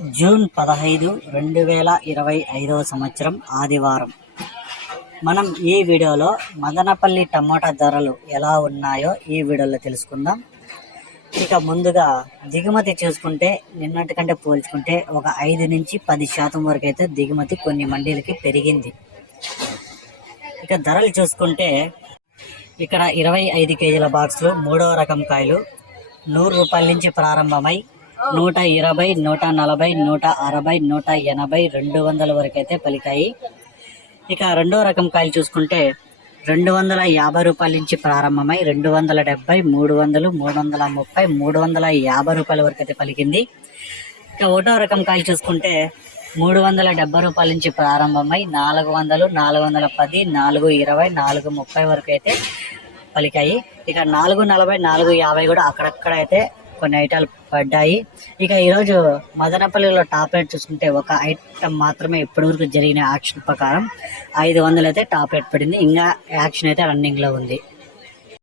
June 15, 2025 సంవత్సరం ఆదివారం. మనం ఈ వీడియోలో మదనపల్లి టమోటా ధరలు ఎలా ఉన్నాయో ఈ వీడియోలో తెలుసుకుందాం. ఇక ముందుగా దిగుమతి చూసుకుంటే నిన్నటి కంటే పోల్చుకుంటే ఒక 5 నుంచి 10% వరకు అయితే దిగుమతి కొన్ని మండీలకి పెరిగింది. ఇక ధరలు చూసుకుంటే ఇక్కడ 25 కేజీల బాక్సులు 3వ రకం కాయలు 100 రూపాయల నుంచి ప్రారంభమై 120, 140, 160, 180, 200 వరకు అయితే పలికాయి. ఇక 2వ రకం కాయలు చూసుకుంటే 250 రూపాయల నుంచి ప్రారంభమై 270, 300, 330, 350 రూపాయల వరకు అయితే పలికింది. ఇక 1వ రకం కాయలు చూసుకుంటే 370 రూపాయల నుంచి ప్రారంభమై 400, 410, 420, 430 వరకు అయితే పలికాయి. ఇక 440, 450 కూడా అక్కడక్కడ అయితే కొన్ని ఐటాలు పడ్డాయి. ఇక ఈరోజు మదనపల్లిలో టాప్ రేట్ చూసుకుంటే ఒక ఐటమ్ మాత్రమే ఇప్పటివరకు జరిగిన యాక్షన్ ప్రకారం 500 అయితే టాప్ రేట్ పడింది. ఇంకా యాక్షన్ అయితే రన్నింగ్లో ఉంది.